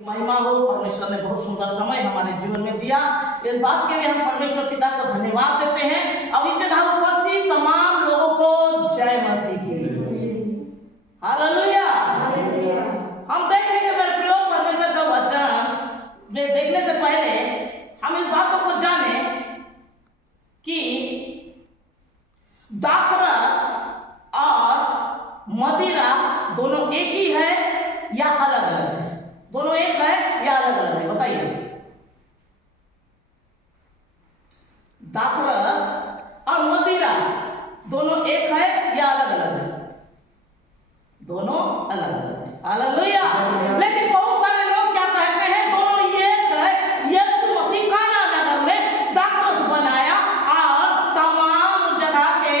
महिमा हो। परमेश्वर ने बहुत सुंदर समय हमारे जीवन में दिया। इस बात के लिए हम परमेश्वर पिता को धन्यवाद देते हैं। अब इस जगह उपस्थित तमाम लोगों को जय मसीह की। हालेलुया। हम देखेंगे मेरे प्रियो परमेश्वर का वचन में देखने से पहले हम इस बातों को जाने कि दाखरस और मदिरा दोनों एक ही है या अलग अलग है? दोनों एक है या अलग अलग है? बताइए। दाखरस और मदिरा दोनों एक है या अलग अलग है? दोनों अलग अलग है। हालेलुया। लेकिन बहुत सारे लोग क्या कहते हैं? दोनों एक है। यीशु मसीह काना नगर में दाखरस बनाया और तमाम जगह के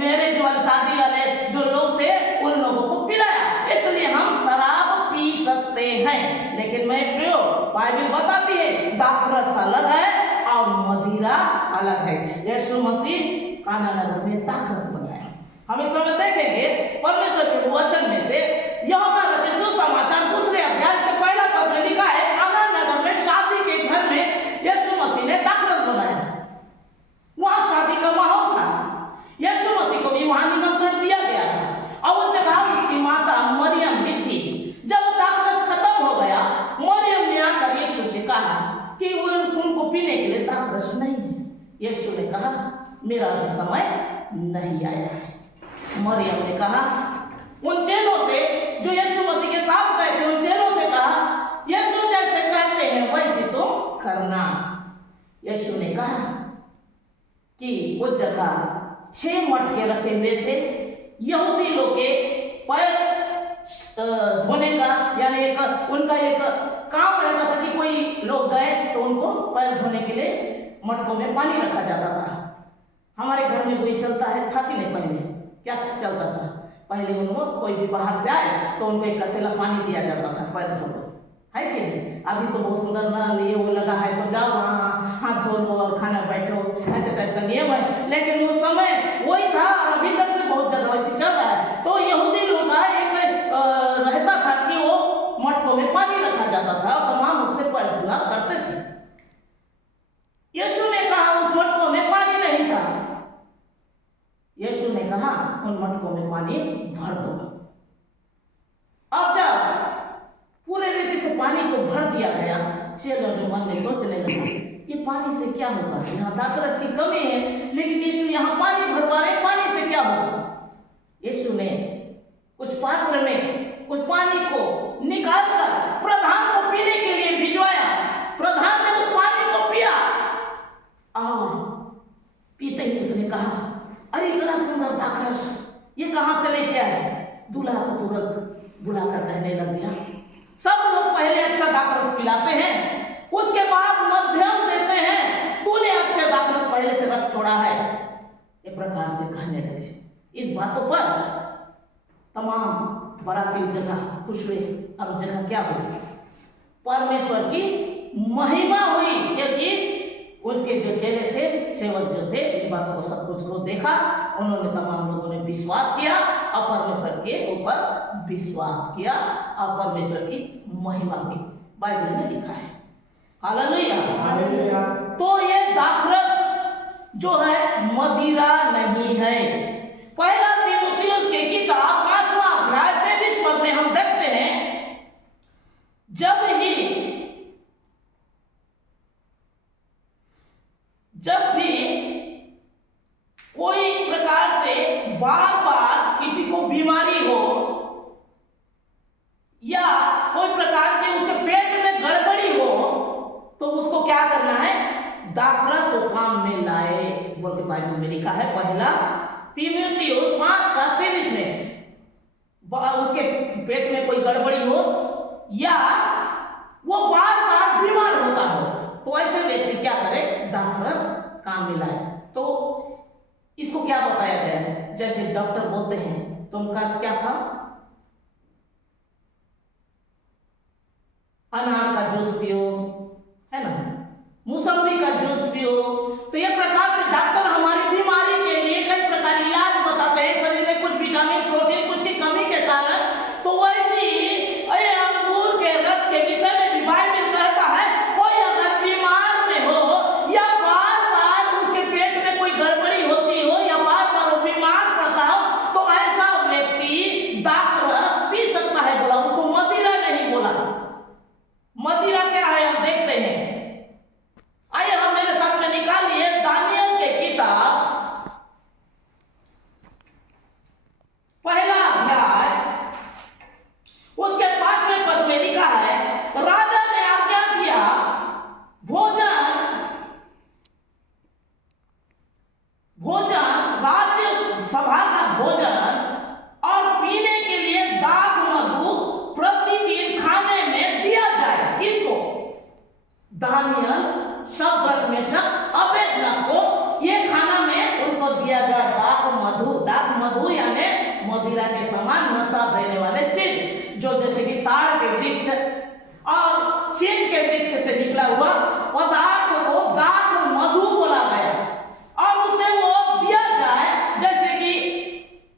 मेरे जो शादी वाले जो लोग थे उन लोगों को पिलाया, इसलिए हम शराब पी सकते हैं। लेकिन मैं प्रियो बाइबल बताती है दाखरस अलग है और मदिरा अलग है। यीशु मसीह काना नगर में दाखरस बनाया। हम इस समय देखेंगे परमेश्वर के वचन में से यूहन्ना रचित सुसमाचार 2 अध्याय के पहला पद में लिखा है, काना नगर में शादी के घर में यीशु मसीह ने दाखरस बनाया। वहां शादी का माहौल था। यीशु मसीह को भी वहां निमंत्रण दिया गया था और उस जगह उसकी माता मरियम भी थी। जब दाखरस खत्म हो गया, मरियम ने आकर यीशु से कहा कि उनको पीने के लिए दाखरस नहीं है। यीशु ने कहा मेरा अभी समय नहीं आया है। मरियम ने कहा उन चेलों से जो यीशु मसीह के साथ गए थे, उन चेलों से कहा यीशु जैसे कहते हैं वैसे तुम करना। यीशु ने कहा कि उस जगह 6 मटके रखे हुए थे। यहूदी लोग के पैर धोने का यानी उनका एक काम रहता था कि कोई लोग गए तो उनको पैर धोने के लिए मटकों में पानी रखा जाता था। हमारे घर में वही चलता है, था कि नहीं? पहले क्या चलता था? पहले उनको कोई भी बाहर से आए तो उनको एक कसेला पानी दिया जाता था, पैर धो लो, है कि नहीं? अभी तो बहुत सुंदर नल ये वो लगा है तो जाओ वहाँ हाथ धो लो और खाना बैठो, ऐसे टाइप का नियम है। लेकिन उस समय वही था और अभी तक से बहुत जगह वैसे चल रहा है। तो यहूदी लोग का एक रहता था कि वो मटकों में पानी रखा जाता था और तमाम उससे पैर धुला करते थे। यीशु ने कहा उस मटकों में पानी नहीं था। यीशु ने कहा उन मटकों में पानी भर दो। अब जब पूरे रीति से पानी को भर दिया गया, चेलों ने मन में सोचने लगा ये पानी से क्या होगा? यहाँ दाखरस की कमी है लेकिन यीशु यहाँ पानी भरवा रहे, पानी से क्या होगा? यीशु ने कुछ पात्र में उस पानी को निकालकर प्रधान को पीने के लिए भिजवाया। प्रधान ने उस पानी को पिया और पीते ही उसने कहा अरे इतना सुंदर दाखरस ये कहां से लेके आए? दूल्हा को तुरंत बुलाकर कहने लग गया। सब लोग पहले अच्छा दाखरस पिलाते हैं, उसके बाद मध्यम देते हैं, तूने अच्छे दाखरस पहले से रख छोड़ा है, इस प्रकार से कहने लगे। इस बातों पर तमाम बाराती जगह खुश हुए और उस जगह क्या हुई? परमेश्वर की महिमा हुई, क्योंकि उसके जो चेले थे, सेवक जो थे, इन बातों को सब कुछ को देखा। उन्होंने तमाम लोगों ने विश्वास किया और परमेश्वर के ऊपर विश्वास किया और परमेश्वर की महिमा की बाइबल में लिखा है। हालेलुया। तो ये दाखरस जो है मदिरा नहीं है। पहला तीमुथियुस की किताब 5वां अध्याय 23 पद में हम देखते हैं, जब भी कोई प्रकार से बार बार किसी को बीमारी हो या कोई प्रकार के उसके पेट में गड़बड़ी हो तो उसको क्या करना है? दाखरस वो काम में लाए बोल के बाइबल में लिखा है। पहला तीमुथियुस 5:23 में उसके पेट में कोई गड़बड़ी हो या वो बार बार बीमार होता हो तो ऐसे व्यक्ति क्या करे? दाखरस काम में लाए। तो इसको क्या बताया गया है? जैसे डॉक्टर बोलते हैं तुमका क्या था? अनार का जूस पियो, है ना, मौसमी का जूस पियो। तो ये प्रकार से डॉक्टर हमारी बीमारी के लिए कई प्रकार इलाज बताते हैं। शरीर में कुछ विटामिन प्रोटीन कुछ की कमी के कारण, तो वैसे ही अंगूर के रस के विषय में भी मदिरा क्या है हम देखते हैं। आइए हम मेरे साथ में निकालिए दानियल के किताब पहला अध्याय, उसके 5वें पद में लिखा है, राजा ने आज्ञा दिया भोजन राज्य सभा का भोजन और पीने के लिए दाख मधु प्रतिदिन खाने में दिया जाए। किसको? दानियल, शद्रक, मेशक, अबेदनगो को ये खाना में उनको दिया गया दाख मधु यानी मदिरा के समान नशा देने वाले चीज, जो जैसे कि ताड़ के वृक्ष और चीन के वृक्ष से निकला हुआ पदार्थ को दाख मधु बोला गया और उसे वो दिया जाए। जैसे कि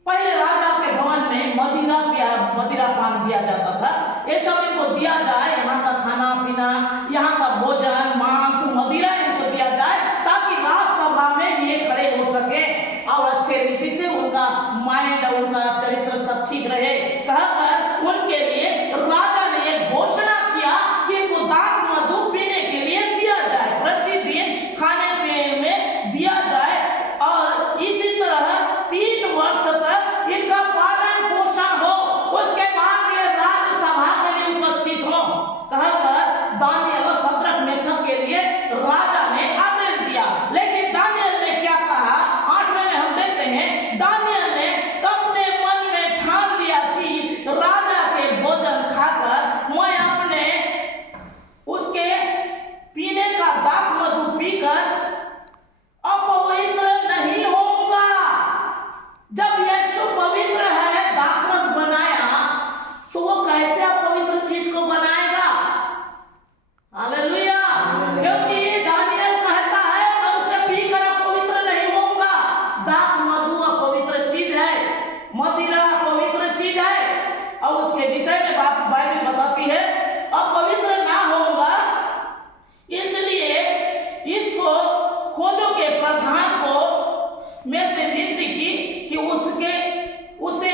पहले राजा के भवन में मदिरा पान दिया जाता था, ये सब इनको दिया जाए। यहाँ का खाना पीना, यहाँ का भोजन, मांस, मदिरा इनको दिया जाए ताकि राज्यसभा में ये खड़े हो सके और अच्छे रीति से उनका माइंड, उनका चरित्र सब ठीक रहे। कहकर उनके लिए राजा ने ये घोषणा किया कि इनको दाख मधु पीने के लिए दिया जाए, प्रतिदिन खाने पीने में दिया जाए और इसी तरह 3 वर्ष तक इनका पालन पोषण हो, उसके बाद ये राज्यसभा के लिए उपस्थित हो। कहकर दानियल और शद्रक, मेशक के लिए राजा ने आदेश दिया। लेकिन दानियल ने क्या कहा? 8वें में हम देखते हैं, दानियल ने अपने मन में ठान लिया कि राजा के भोजन खाकर मैं अपने उसके पीने का दाख मधु पीकर अपवित्र नहीं होऊंगा। जब यीशु पवित्र है, दाखमधु बनाया, तो वो कैसे अपवित्र चीज को बनाएगा? हालेलुया! क्योंकि दानियल कहता है मैं उसे पीकर अपवित्र नहीं होऊंगा। दाख मधु अपवित्र चीज है, मदिरा अपवित्र चीज है और उसके विषय में बाइबल बताती है अपवित्र ना होऊंगा। इसलिए इसको खोजों के प्रधान को में से विनती की कि उसे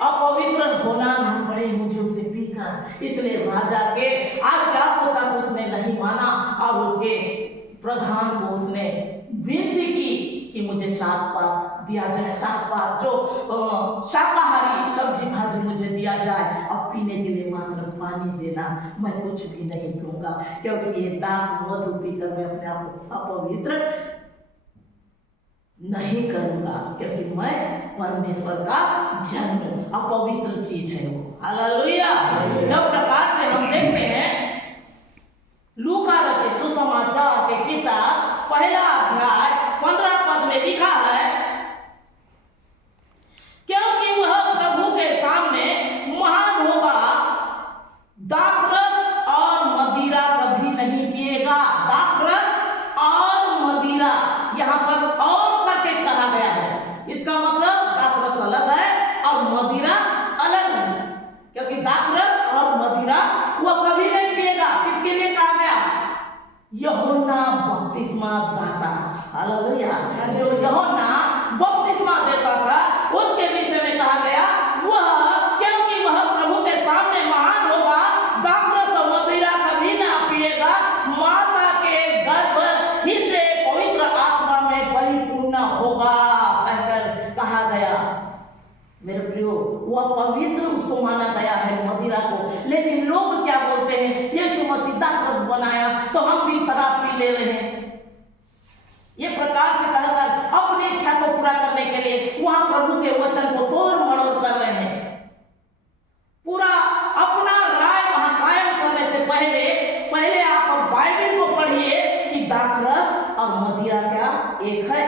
अपवित्र होना ना पड़े मुझे उसे पीकर। इसलिए राजा के आज्ञा को तक उसने नहीं माना और उसके प्रधान को उसने विनती की कि मुझे 7 पात दिया जाए, 7 पात जो शाकाहारी सब्जी भाजी मुझे दिया जाए और पीने के लिए मात्र पानी देना, मैं कुछ भी नहीं दूंगा क्योंकि ये दाख मधु पीकर मैं अपने आप को अपवित्र नहीं करूंगा, क्योंकि मैं परमेश्वर का जन हूं। अपवित्र चीज है वो। हालेलुया! जब प्रकार से हम देखते हैं लूका रचित सुसमाचार के किताब पहला अध्याय 15 पद में लिखा है, क्योंकि वह प्रभु के सामने महान होगा, दाखरस और मदिरा कभी नहीं पिएगा। दाखरस और मदिरा यहाँ पर और करके कहा गया है। इसका मतलब दाखरस अलग है और मदिरा अलग है, क्योंकि दाखरस और मदिरा वह कभी नहीं पिएगा। किसके लिए कहा गया? यूहन्ना बपतिस्मा दाता। हालेलुया! जो यूहन्ना बपतिस्मा देता था उसके विषय में कहा गया क्योंकि वह प्रभु के सामने महान होगा, दाखरस और मदिरा कभी ना पिएगा, माता के गर्भ ही से पवित्र आत्मा में परिपूर्ण होगा कहकर कहा गया। मेरे प्रियो, वह पवित्र उसको माना गया है मदिरा को। लेकिन लोग क्या बोलते हैं? यीशु मसीह दाखरस बनाया तो हम भी शराब पी ले रहे हैं। ये प्रकार से कहकर अपनी इच्छा को पूरा करने के लिए वहां प्रभु के वचन को तोड़ मरोड़ कर रहे हैं। पूरा अपना राय वहां कायम करने से पहले आप बाइबल को पढ़िए कि दाखरस और मदिरा क्या एक है,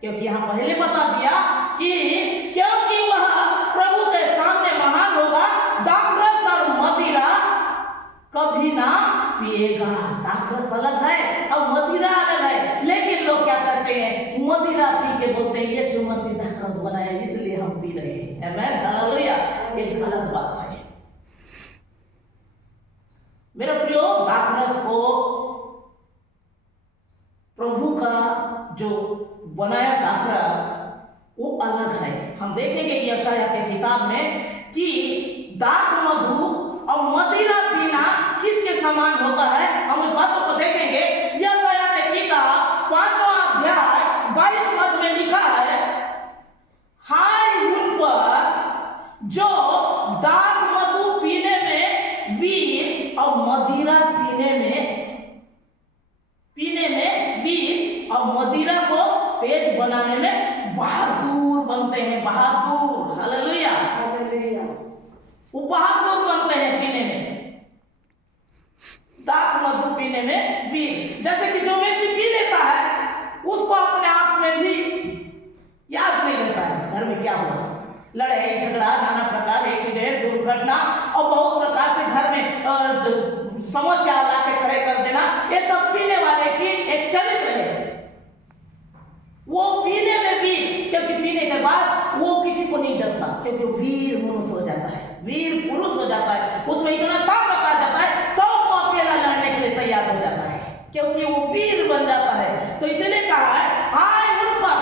क्योंकि यहाँ पहले बता दिया कि क्योंकि वह प्रभु के सामने महान होगा, दाखरस और मदिरा कभी ना पिएगा। दाखरस अलग है और मदिरा अलग है। लेकिन लोग क्या करते हैं? मदिरा पी के बोलते हैं यीशु मसीह दाखरस बनाया इसलिए हम पी रहे हैं। आमीन, हालेलुया! ये गलत बात है। मेरे प्रियो, दाखरस को प्रभु का जो बनाया दाखरस वो अलग है। हम देखेंगे यशाया के किताब में कि दाख मधु और मदिरा पीना किसके समान होता है, हम इस बातों को देखेंगे। यशायाह की किताब 5वां अध्याय 22 पद में लिखा है, हाय उन पर जो दाख मधु पीने में वीर और मदिरा पीने में वीर और मदिरा को तेज बनाने में बहादुर बनते हैं। बहादुर, हालेलुया, वो बहादुर बनते हैं पीने में, दाख मधु पीने में वीर। जैसे कि जो व्यक्ति पी लेता है उसको अपने आप में भी याद नहीं रहता है घर में क्या हुआ, लड़ाई झगड़ा, नाना प्रकार, एक्सीडेंट, दुर्घटना और बहुत प्रकार से घर में समस्या ला के खड़े कर देना, ये सब पीने वाले की एक चरित्र है। वो पीने में वीर, क्योंकि पीने के बाद वो किसी को नहीं डरता, क्योंकि वीर पुरुष हो जाता है, वीर पुरुष हो जाता है, उसमें इतना ताकत आ जाता है, सबको अकेला लड़ने के लिए तैयार हो जाता है, क्योंकि वो वीर बन जाता है। तो इसलिए कहा है हाय उन पर,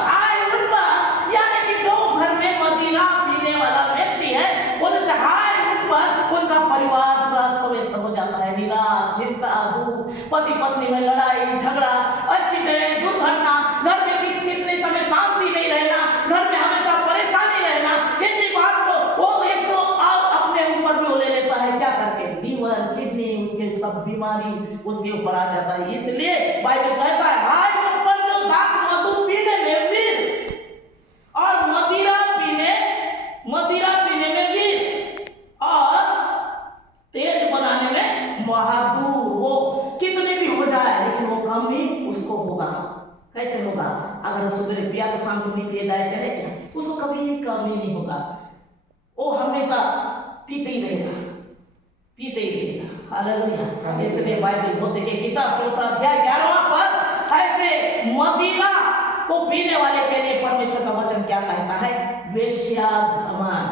यानी कि जो घर में मदिरा पीने वाला व्यक्ति है उनसे हाय उन पर, उनका परिवार अस्त व्यस्त हो जाता है, निराश, चिंता, दुख, पति पत्नी में लड़ाई झगड़ा, एक्सीडेंट, दुर्घटना, घर में कितने समय शांति नहीं रहना, घर में हमेशा परेशानी रहना, इसी बात को वो एक तो अपने ऊपर भी वो ले लेता है, क्या करके, लीवर, किडनी, उसके सब बीमारी उसके ऊपर आ जाता है। इसलिए बाइबल कहता है हाय उन पर जो दाख मधु पीने में वीर और मदिरा पीने में वीर और तेज बनाने में बहादुर। वो कितने भी हो जाए लेकिन वो कम नहीं उसको होगा। कैसे होगा? अगर वो सुबह पिया तो शाम को नहीं पिएगा, ऐसे है क्या? उसको कभी कम ही नहीं होगा, वो हमेशा पीते ही रहेगा। हालेलुया। इसलिए बाइबल मूसा की किताब 4 अध्याय 11वां पद ऐसे मदिरा को पीने वाले के लिए परमेश्वर का वचन क्या कहता है? वेश्यागमन।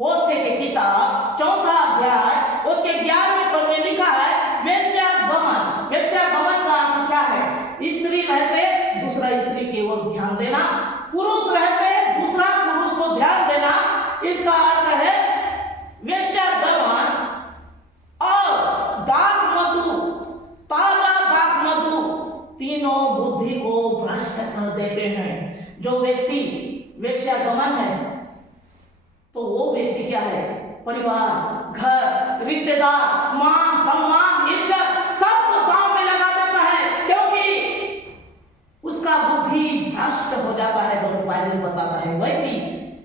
होशे की किताब 4 अध्याय उसके 11वें पद में लिखा है वेश्यागमन। वेश्यागमन का अर्थ क्या है? स्त्री रहते दूसरा स्त्री की ओर ध्यान देना, पुरुष रहते दूसरा पुरुष को ध्यान देना, इसका अर्थ है वेश्यागमन। और दाख मधु, ताजा दाख मधु तीनों बुद्धि को भ्रष्ट कर देते हैं। जो व्यक्ति वेश्यागमन है तो वो व्यक्ति क्या है? परिवार, घर, रिश्तेदार, मान सम्मान, इज्जत सबको दांव में लगा देता है, क्योंकि उसका बुद्धि भ्रष्ट हो जाता है। वो तो बाइबल बताता है। वैसी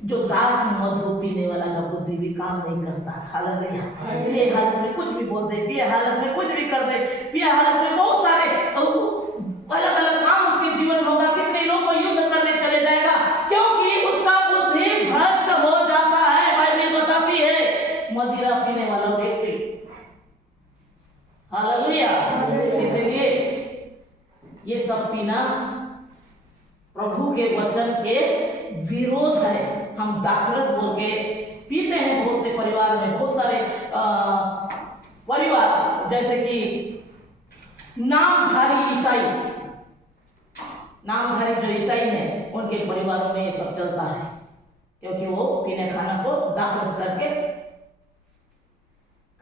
जो दाख मधु पीने वाला का बुद्धि भी काम नहीं करता। हालेलुया। पिए हालत में कुछ भी बोल दे, पिए हालत में कुछ भी कर दे, पिए हालत में बहुत सारे अलग अलग काम उसके जीवन में होगा, कितने लोग को युद्ध करने चले जाएगा, क्योंकि उसका बुद्धि भ्रष्ट हो जाता है। बाइबल बताती है मदिरा पीने वाला व्यक्ति। हालेलुया। इसलिए ये सब पीना प्रभु के वचन के विरोध है। हम दाखरस बोल के पीते हैं बहुत से परिवार में, बहुत सारे परिवार जैसे कि नामधारी जो ईसाई हैं उनके परिवारों में ये सब चलता है, क्योंकि वो पीने खाना को दाखरस करके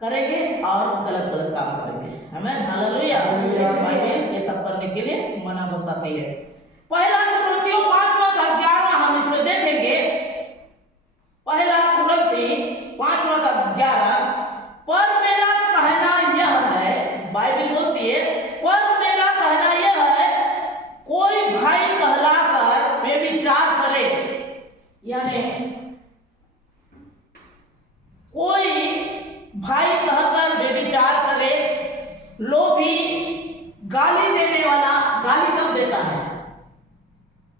करेंगे और गलत काम करेंगे। आमीन, हालेलुया। बाइबल ये सब करने के लिए मना बताती है। पहला कुरिन्थियों 5:11 हम इसमें देखेंगे। पहला कुरिन्थियों 5:11, पर मेरा कहना यह है, बाइबल बोलती है, पर मेरा कहना यह है, कोई भाई कहलाकर व्यभिचार करे, यानी कोई भाई कहकर व्यभिचार करे, लोभी, गाली देने वाला। गाली कब देता है?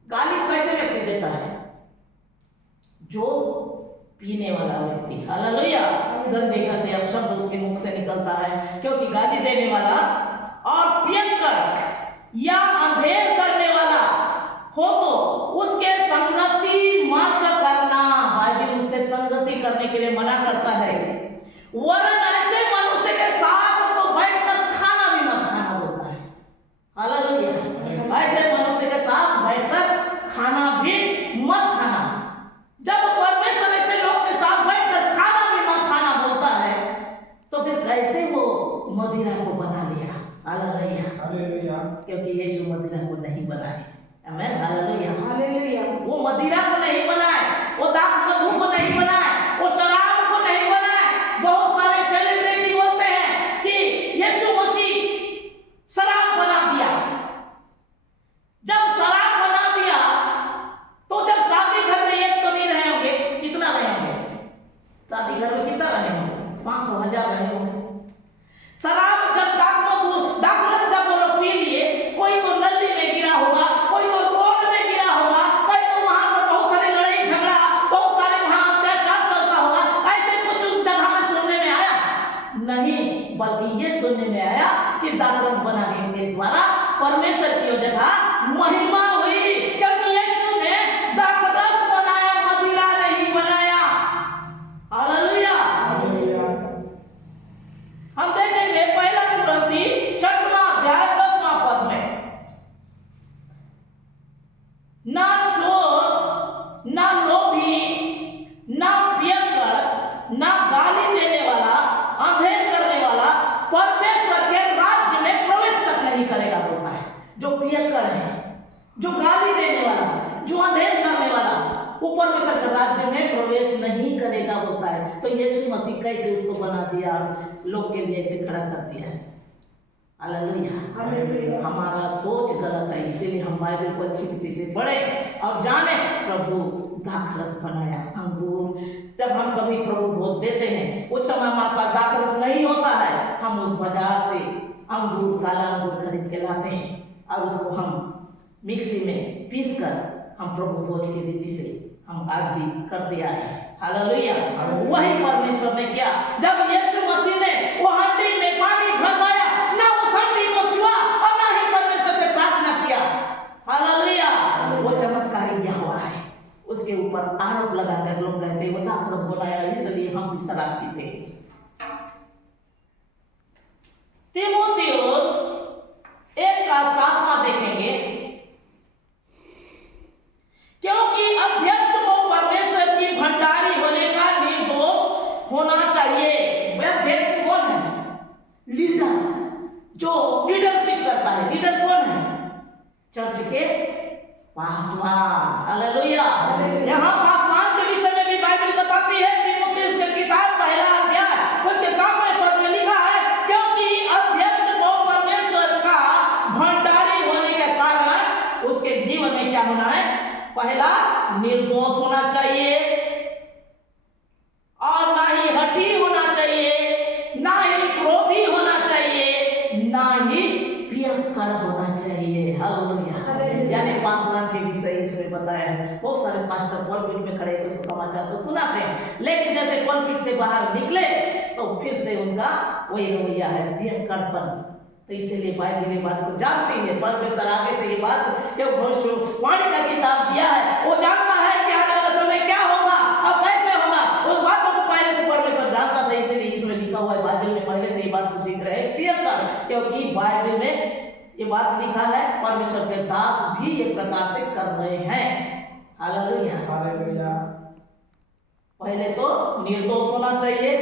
गाली कैसे व्यक्ति देता है? जो पीने वाला व्यक्ति। हालेलुया। गंदे गंदे अपशब्द उसके मुख से निकलता है, क्योंकि गाली देने वाला और पियक्कड़ या अंधेर करने वाला हो तो उसके संगति मत करना। बाइबल उससे संगति करने के लिए मना करता है। वरन ऐसे मनुष्य के साथ तो बैठकर खाना भी मत खाना बोलता है। हालेलुया। ऐसे मनुष्य के साथ बैठकर खाना भी मत खाना। जब परमेश्वर ऐसे लोग के साथ बैठकर खाना भी मत खाना बोलता है मदिरा को बना लिया। Hallelujah, hallelujah. क्योंकि यीशु मदिरा को नहीं बनाए। आमीन, हालेलुया। हालेलुया। वो मदिरा को नहीं बनाए, वो दाख मधु को नहीं बनाए, वो शराब को नहीं बनाए। बहुत सारे सेलिब्रिटी बोलते हैं कि यीशु मसीह शराब बना दिया। जब शराब बना दिया तो जब शादी घर में एक तो नहीं रहे होंगे, कितना रहे होंगे? शादी घर में कितना रहे होंगे? 500 1000 रहे होंगे। शराब जब दाखमधु जब वो लोग पी लिए, कोई तो नली में गिरा होगा, कोई तो रोड में गिरा होगा, कोई तो वहां पर बहुत सारी लड़ाई झगड़ा, बहुत सारे वहां अत्याचार चलता होगा। ऐसे कुछ उस जगह में सुनने में आया नहीं, बल्कि ये सुनने में आया कि दाखरस बनाने के द्वारा परमेश्वर की जगह महिमा हुई, क्योंकि यीशु ने दाखरस बनाया, मदिरा नहीं बनाया। हालेलुया। हम देखेंगे पहला कुरिन्थी 6वां अध्याय 10वां पद में, ना चोर, ना लोभी, ना पियक्कड़, ना गाली देने वाला, अंधेर करने वाला परमेश्वर के राज्य में प्रवेश तक नहीं करेगा बोलता है। जो पियक्कड़ है, जो गाली देने वाला, जो अंधेर करने वाला, वो परमेश्वर के राज्य में प्रवेश नहीं करेगा बोलता है। तो यीशु मसीह कैसे उसको बना दिया, लोग के लिए ऐसे खड़ा कर दिया है। Hallelujah, hallelujah. हमारा सोच गलत है, इसीलिए हम बाइबल को अच्छी रीति से पढ़े और जाने। प्रभु दाखरस बनाया, अंगूर। जब हम कभी प्रभु भोज देते हैं, उस समय हमारे पास दाखरस नहीं होता है, हम उस बाजार से अंगूर, काला अंगूर खरीद के लाते हैं और उसको हम मिक्सी में पीस कर हम प्रभु भोज की रीति से हम आज भी कर दिया है। हालेलुया। वही परमेश्वर ने किया। जब यीशु मसीह ने वो हंडी में पानी भरवाया, ना उस हंडी को छुआ और ना ही परमेश्वर से प्रार्थना किया। हालेलुया। वो चमत्कारी क्या हुआ है, उसके ऊपर आरोप लगाकर लोग कहते वो दाखरस बनाया, इसलिए हम भी शराब पीते। तीमुथियुस 1:7 देखेंगे, क्योंकि अध्यक्ष को परमेश्वर की भंडारी होने का निर्दोष होना चाहिए। वह अध्यक्ष कौन है? लीडर, जो लीडरशिप करता है। लीडर कौन है? चर्च के पासवान। हालेलुया। यहाँ पासवान के विषय में भी बाइबल बताती है। तीमुथियुस की किताब 1 अध्याय उसके 7वें पद में लिखा है, क्योंकि अध्यक्ष को परमेश्वर का भंडारी होने के कारण उसके जीवन में क्या होना है? पहला, निर्दोष होना चाहिए, और ना ही हठी होना चाहिए, ना ही क्रोधी होना चाहिए, ना ही पियक्कड़ होना चाहिए। हालेलुया। यानी पासवान के विषय इसमें बताया है। बहुत सारे पास्टर पॉलिटिक में खड़े होकर समाचार तो सुनाते हैं, लेकिन जैसे पॉलिटिक से बाहर निकले तो फिर से उनका वही रवैया है, पियक्कड़पन। तो इसीलिए बाइबल ये बात को जानती है। परमेश्वर आगे से ये बात जो भविष्यवाणी का किताब दिया है, वो जानता है कि आने वाला समय क्या होगा और कैसे होगा। उस बातों को पहले से परमेश्वर जानता था, इसीलिए इसमें लिखा हुआ है। बाइबल में पहले से ये बात को दिख रहा है, पियक्कड़, क्योंकि बाइबल में ये बात लिखा है, परमेश्वर के दास भी ये प्रकार से कर रहे हैं। हालेलुया। हालेलुया। पहले तो निर्दोष होना चाहिए,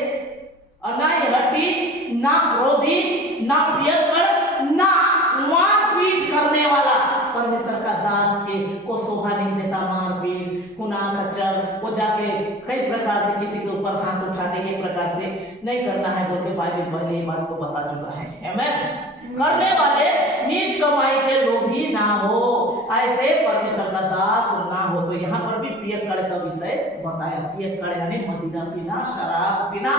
और ना ही हठी, ना क्रोधी, ना पियक्कड़, ना मारपीट करने वाला। परमेश्वर का दास के को शोभा नहीं देता मारपीट, खुना खच्चर, वो जाके कई प्रकार से किसी के ऊपर हाथ उठा के एक प्रकार से नहीं करना है बोल के बाइबल पहले ये बात को बता चुका है। आमीन। करने वाले नीच कमाई के लोभी ना हो, ऐसे परमेश्वर का दास ना हो। तो यहाँ पर भी पियक्कड़ का विषय बताया। पियक्कड़ यानी मदिरा पीना, शराब पीना।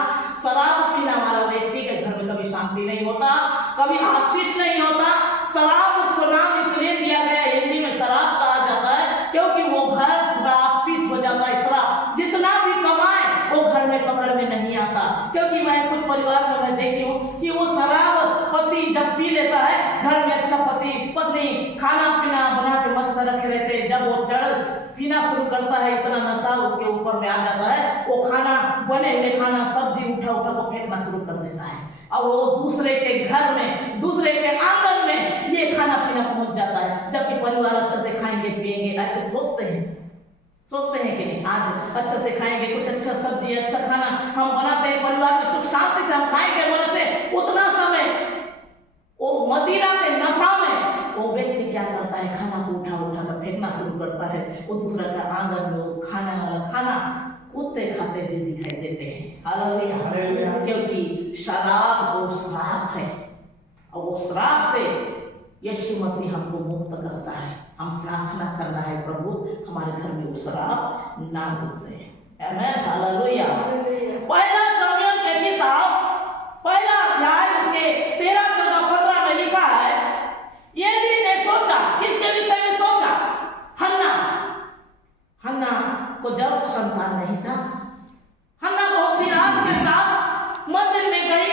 शराब पीना वाला व्यक्ति के घर में कभी शांति नहीं होता, कभी आशीष नहीं होता। शराब उसको नाम इसलिए दिया गया, हिंदी में शराब कहा जाता है, क्योंकि वो घर श्रापित हो जाता है। श्राप जितना भी कमाए वो घर में पकड़ में नहीं आता। क्योंकि मैं कुछ परिवार में मैं देखी हूँ कि वो शराब पति जब पी लेता है, घर में अच्छा पति पत्नी खाना पीना बना के मस्त रखे रहते हैं, जब वो जड़ पीना शुरू करता है, इतना नशा उसके ऊपर में आ जाता है, वो खाना बने हुए खाना सब्जी उठा उठा को फेंकना शुरू कर देता है। और वो दूसरे के घर में, दूसरे के आंगन में ये खाना पीना पहुंच जाता है, जबकि परिवार अच्छा से खाएंगे पिएंगे ऐसे सोचते हैं कि नहीं, आज अच्छा से खाएंगे, कुछ अच्छा सब्जी अच्छा खाना हम बनाते हैं, परिवार में सुख शांति से हम खाएंगे बोले से उतना समय वो दूसरा का आंगन में खाने वाला खाना कुत्ते खाते हुए दिखाई देते हैं। हालेलुया। क्योंकि शराब वो श्राप है और वो श्राप से यीशु मसीह हमको मुक्त करता है। हम प्रार्थना करना है प्रभु हमारे घर में वो श्राप ना घुसे। आमीन। हालेलुया। पहला शमूएल की किताब पहला अध्याय उसके 13, 14, 15 में लिखा है, एली ने सोचा, किसके विषय में सोचा? हन्ना को जब संतान नहीं था, हन्ना बहुत विलास के साथ मंदिर में गई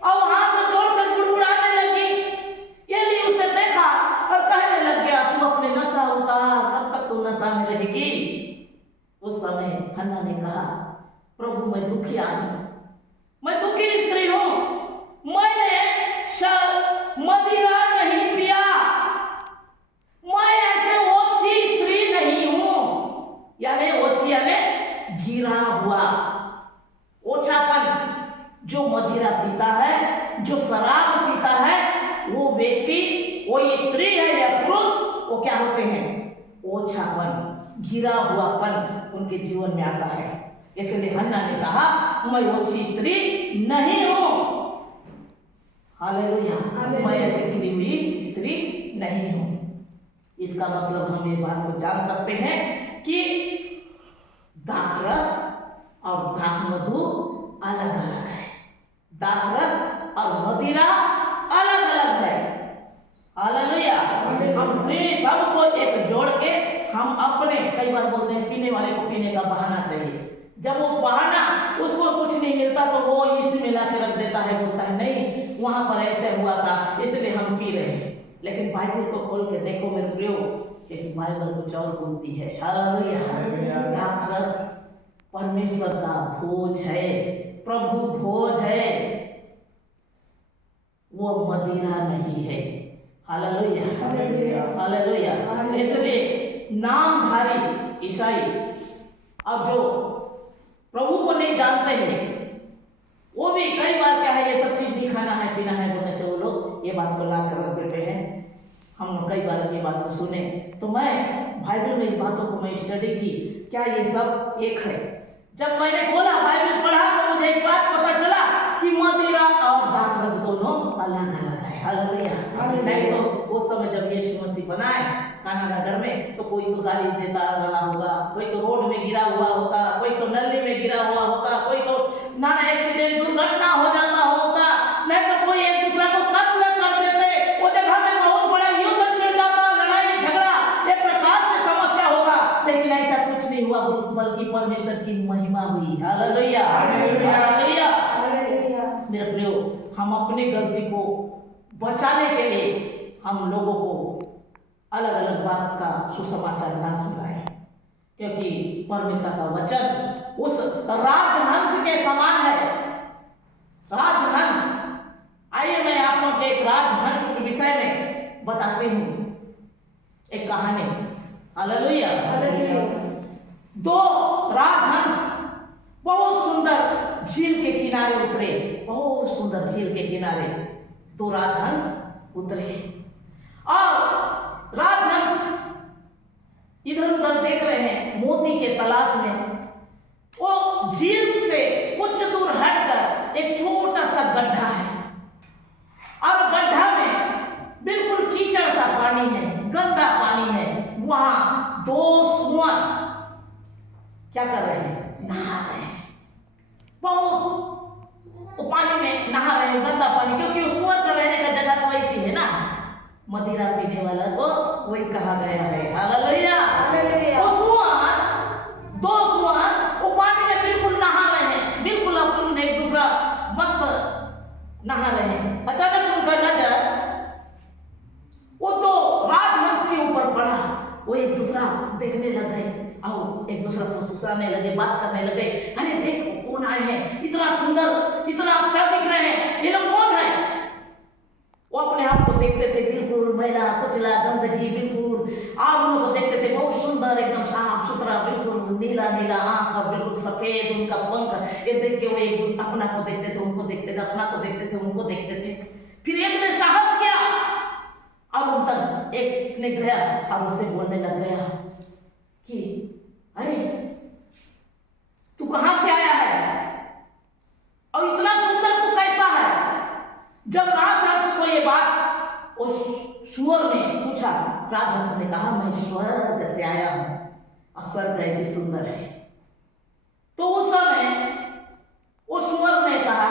और वहां से जोड़कर गुड़गुड़ाने लगी। एली उसे देखा और कहने लग गया, तू अपने नशा उतार, कब तक तू नशा में रहेगी? उस समय हन्ना ने कहा, प्रभु मैं दुखी हूं, मैं दुखी स्त्री हूं, मैंने मदिरा नहीं पिया, मैं ऐसे ओछी स्त्री नहीं हूं। यानी ओछी यानी गिरा हुआ, ओछापन। जो मदिरा पीता है, जो शराब पीता है, वो व्यक्ति, वो स्त्री है या पुरुष, वो क्या होते हैं? ओछापन, गिरा हुआपन उनके जीवन में आता है। इसलिए हन्ना ने कहा, मैं ओछी स्त्री नहीं हूं। हालेलुया। मैं ऐसे गिरी हुई स्त्री नहीं हूं। इसका मतलब हम ये बात को जान सकते हैं कि दाखरस और दाख मधु अलग अलग है। दाखरस और मदिरा अलग अलग है। हालेलुया। हम सबको एक जोड़ के हम अपने, कई बार बोलते हैं पीने वाले को पीने का बहाना चाहिए। जब वो बहाना उसको कुछ नहीं मिलता तो वो इसी में ला के रख देता है, बोलता है नहीं वहां पर ऐसे हुआ था इसलिए हम पी रहे हैं। लेकिन बाइबल को खोल के देखो मेरे प्रियो, लेकिन बाइबल कुछ और बोलती है। हालेलुया। दाखरस परमेश्वर का भोज है, प्रभु भोज है, वो मदिरा नहीं है। हालेलुया। हालेलुया। इसलिए नामधारी ईसाई अब जो प्रभु को नहीं जानते हैं, वो भी कई बार क्या है, ये सब चीज नहीं खाना है पीना है बोलने से वो लोग ये बात को ला कर रख देते हैं। हम कई बार ये बात को सुने तो मैं बाइबल में इस बातों को मैं स्टडी की, क्या ये सब एक है? जब मैंने खोला बाइबल पढ़ा तो मुझे एक बात पता चला कि मदिरा और दाखरस दोनों अलग अलग है। हालेलुया। नहीं तो उस समय जब यीशु मसीह बनाए काना नगर में तो कोई तो गाली देता रहा होगा, कोई तो रोड में गिरा हुआ होता, कोई तो नली में गिरा हुआ होता, कोई तो नाना एक्सीडेंट दुर्घटना हो जाता होता, नहीं तो कोई एक दूसरा को कत्ल कर देते, वो जगह में बहुत बड़ा युद्ध छिड़ जाता, लड़ाई झगड़ा एक प्रकार से समस्या होगा। लेकिन ऐसा कुछ नहीं हुआ, बल्कि परमेश्वर की महिमा हुई। हालेलुया। हालेलुया। मेरे प्रियो, हम अपनी गलती को बचाने के लिए हम लोगों को अलग अलग बात का सुसमाचार ना सुनाए, क्योंकि परमेश्वर का वचन उस राजहंस के समान है। राजहंस, आइए मैं आप लोग के एक राजहंस के विषय में बताती हूँ एक कहानी। हालेलुया। दो राजहंस बहुत सुंदर झील के किनारे उतरे, बहुत सुंदर झील के किनारे दो राजहंस उतरे और राजहंस इधर उधर देख रहे हैं मोती के तलाश में। वो झील से कुछ दूर हटकर एक छोटा सा गड्ढा है और गड्ढा में बिल्कुल कीचड़ सा पानी है, गंदा पानी है। वहां दो सुअर क्या कर रहे हैं? नहा रहे हैं। बहुत पानी में नहा रहे हैं, गंदा पानी, क्योंकि सुअर का रहने का जगह तो ऐसी है ना, मदिरा पीने वाला को वही कहा गया है। हालेलुया। वो सुअर, दो सुअर वो पानी में बिल्कुल नहा रहे हैं, बिल्कुल अपन एक दूसरा मस्त नहा रहे हैं। अचानक उनका नजर वो तो राजहंस के ऊपर पड़ा। वो एक दूसरा देखने लग गए और एक दूसरा को फुसलाने लगे, बात करने लगे, अरे देख कौन आए हैं, इतना सुंदर, इतना अच्छा दिख रहे हैं, ये लोग कौन है? वो अपने आप को देखते थे बिल्कुल मैला कुचला गंदगी, बिल्कुल आप लोगों को देखते थे बहुत सुंदर, एकदम साफ सुथरा, बिल्कुल नीला नीला आंख और बिल्कुल सफेद उनका पंख। ये देख के वो एक अपना को देखते थे, उनको देखते थे, अपना को देखते थे, उनको देखते थे। फिर एक ने साहस किया और उन तक एक ने गया और उससे बोलने लग गया कि अरे तू कहां से आया है और इतना सुंदर तू कैसा है। जब राजहंस को ये बात उस सूअर ने पूछा, राजहंस ने कहा मैं स्वर्ग से आया हूं और स्वर्ग ऐसे सुंदर है। तो उस समय उस सूअर ने कहा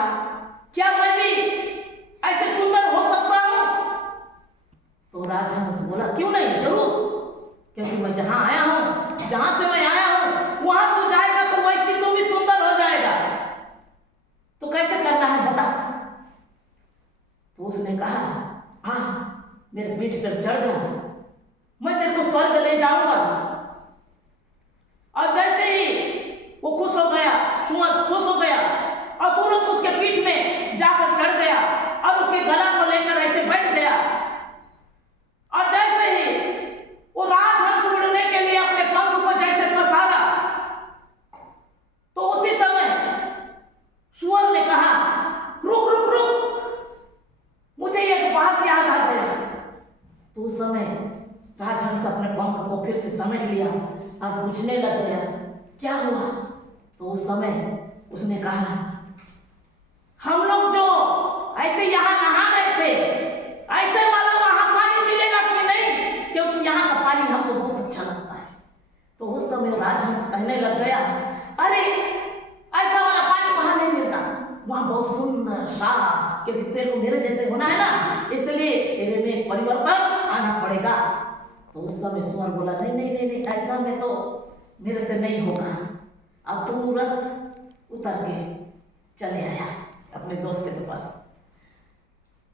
क्या मैं भी ऐसे सुंदर हो सकता हूं? तो राजहंस बोला क्यों नहीं, जरूर, क्योंकि मैं जहां आया हूं, जहां से मैं आया हूं वहां तू जाएगा तो वैसे तू भी सुंदर हो जाएगा। तो कैसे करना है बता। तो उसने कहा हाँ मेरे पीठ पर चढ़ जा, मैं तेरे को स्वर्ग ले जाऊंगा। और जैसे ही वो खुश हो गया, सूअर खुश हो गया और तुरंत उसके पीठ में जाकर चढ़ गया और उसके गला को लेकर ऐसे बैठ गया। और जैसे ही वो राजहंस उड़ने के लिए अपने पंख को जैसे पसारा, तो उसी समय सूअर ने कहा रुक रुक रुक, मुझे एक बात याद आ गया। तो उस समय राजहंस अपने पंख को फिर से समेट लिया और पूछने लग गया क्या हुआ। तो उस समय उसने कहा हम लोग जो ऐसे यहाँ नहा रहे थे, ऐसे वाला वहां पानी मिलेगा कि नहीं, क्योंकि यहाँ का पानी हमको बहुत अच्छा लगता है। तो उस समय राजहंस कहने लग गया अरे ऐसा वाला पानी वहां नहीं मिलता, वहां बहुत सुंदर साफ, क्योंकि तेरे को मेरे जैसे होना है ना, इसलिए तेरे में परिवर्तन आना पड़ेगा। तो उस समय सूअर बोला नहीं नहीं नहीं नहीं, ऐसा में तो मेरे से नहीं होगा। अब तुरंत उतर के चले आया अपने दोस्त के पास।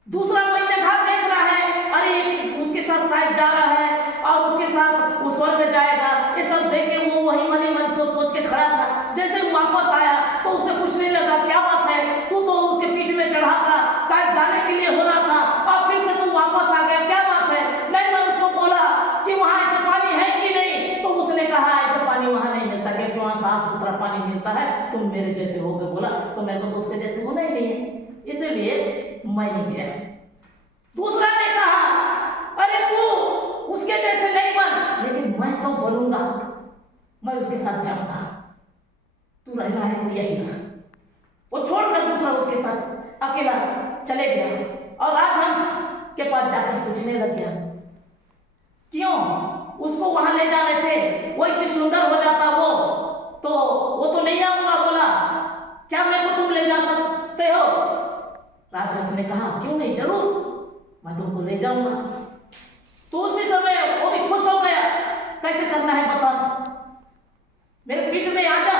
दूसरा कोई जगह देख रहा है, अरे उसके साथ शायद जा रहा है और उसके साथ वो स्वर्ग जाएगा, ये सब देख के वो वही मन ही मन सोच के खड़ा था। जैसे वो वापस आया तो उससे पूछने लगा क्या बात है, तू तो उसके पीठ में चढ़ा था, शायद जाने के लिए हो रहा था और फिर से तू वापस आ गया, क्या बात है। नहीं, मैं उसको बोला कि वहां ऐसा पानी है कि नहीं। तो उसने कहा ऐसा पानी वहां नहीं मिलता, क्योंकि वहां साफ सुथरा पानी मिलता है, तुम मेरे जैसे हो गए। बोला तो मेरे को तो उसके जैसे होना ही नहीं है, इसलिए मैं नहीं गया। दूसरा ने कहा अरे तू उसके जैसे नहीं बन, लेकिन मैं तो बोलूंगा, मैं उसके साथ जाऊंगा, तू रहना है तो यही रह। वो छोड़कर दूसरा उसके साथ अकेला चले गया और राजहंस के पास जाकर पूछने लग गया क्यों उसको वहां ले जा रहे थे, वो इससे सुंदर हो जाता वो तो नहीं आऊंगा। बोला क्या मेरे को तुम ले जा सकते हो? राजहंस ने कहा क्यों नहीं, जरूर, मैं तुमको ले जाऊंगा। तो उसी समय वो भी खुश हो गया, कैसे करना है बता, मेरे पीठ में आ जा,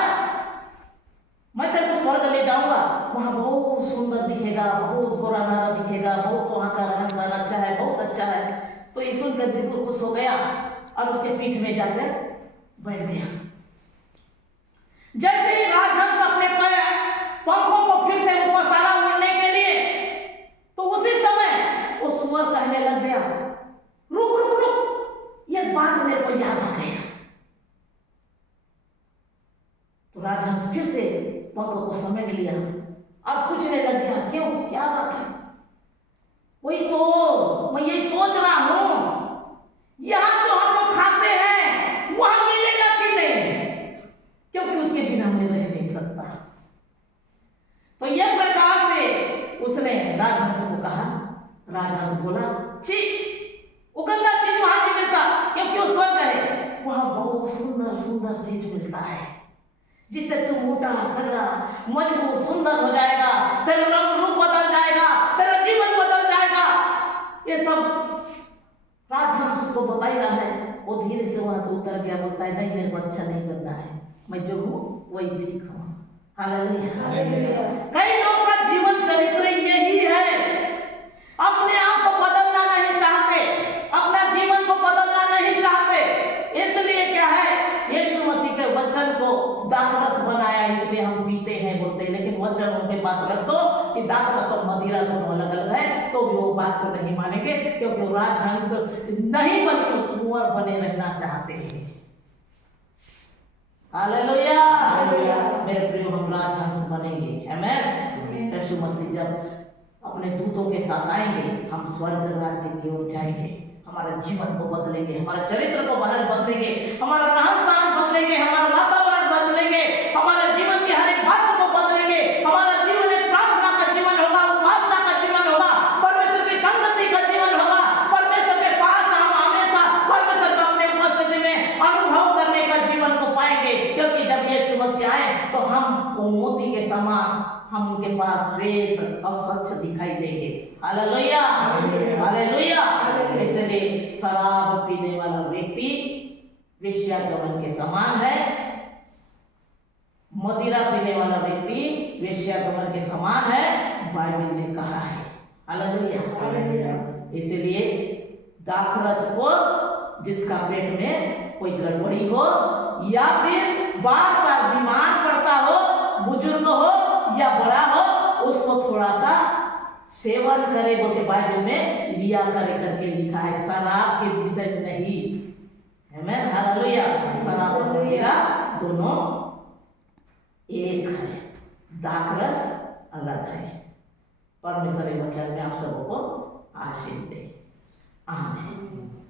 मैं तेरे को स्वर्ग ले जाऊंगा, वहां बहुत सुंदर दिखेगा, बहुत गोरा नारा दिखेगा, बहुत वहां का रहन सहन अच्छा है, बहुत अच्छा है। तो ये सुनकर बिल्कुल खुश हो गया और उसके पीठ में जाकर बैठ गया। जैसे ही राजहंस अपने पंखों को फिर से ऊपर सारा उड़ने के लिए, तो उसी समय वो सूअर कहने लग गया रुक रुक रुक, ये बात मेरे को याद आ गया। तो राजहंस फिर से पंखों को समेट लिया और पूछने लग गया क्यों, क्या बात है? वही तो मैं यही सोच रहा हूं, यहां जो हम लोग खाते हैं वहां मिलेगा कि नहीं, क्योंकि उसके बिना मैं रह नहीं सकता। तो यह प्रकार से उसने राजहंस को कहा। राजहंस बोला छी, वो गंदा चीज वहां नहीं मिलता, क्योंकि वो स्वर्ग है, वहां बहुत सुंदर सुंदर चीज मिलता है, जिससे तू मोटा तगड़ा मजबूत सुंदर हो जाएगा, तेरा रंग रूप बदल जाएगा, तेरा जीवन बदल जाएगा। ये सब राजहंस उसको बता ही रहा है। वो धीरे से वहां से उतर गया, बोलता है नहीं मेरे को अच्छा नहीं करना है, मैं जो हूं वही ठीक हूं। हालेलुया। कई लोग का जीवन चरित्र यही है, अपने आप को बदलना नहीं चाहते, अपना जीवन को बदलना नहीं चाहते, इसलिए क्या है यीशु मसीह के वचन को दाखरस बनाया, इसलिए हम पीते हैं बोलते हैं, लेकिन वचन उनके पास रख दो कि दाखरस और मदिरा दोनों अलग अलग है, तो वो बात को नहीं मानेंगे, क्योंकि वो राजहंस नहीं बल्कि सूअर बने रहना चाहते हैं। हालेलुया। मेरे प्रियो हम राजहंस बनेंगे, आमीन। यीशु मसीह जब अपने दूतों के साथ आएंगे, हम स्वर्ग राज्य की ओर जाएंगे, हम हमारे जीवन को बदलेंगे, हमारे चरित्र को बदलेंगे, हमारा रहन सहन बदलेंगे, हमारा वातावरण बदलेंगे, हमारे जीवन की हर एक बात को बदलेंगे। हमारा जीवन एक प्रार्थना का जीवन होगा, उपासना का जीवन होगा, परमेश्वर की संगति का जीवन होगा। परमेश्वर के पास हम हमेशा परमेश्वर का अपने उपस्थिति में अनुभव करने का जीवन को पाएंगे, क्योंकि जब यीशु मसीह आए तो हम वो मोती के समान हम उनके पास रेत और स्वच्छ दिखाई देंगे। Hallelujah, hallelujah. इसलिए शराब पीने वाला व्यक्ति वेश्यागमन के समान है, मदिरा पीने वाला व्यक्ति वेश्यागमन के समान है, बाइबल ने कहा है। हालेलुया। इसलिए दाखरस को जिसका पेट में कोई गड़बड़ी हो या फिर बार बार बीमार पड़ता हो, बुजुर्ग हो या बड़ा हो, उसको थोड़ा सा सेवन करे बोलते बाइबल में लिया करे करके लिखा है, शराब के विषय नहीं। आमीन, हालेलुया। शराब और मदिरा दोनों एक है, दाखरस अलग है। परमेश्वर के वचन में आप सबको आशीष दे। आमीन।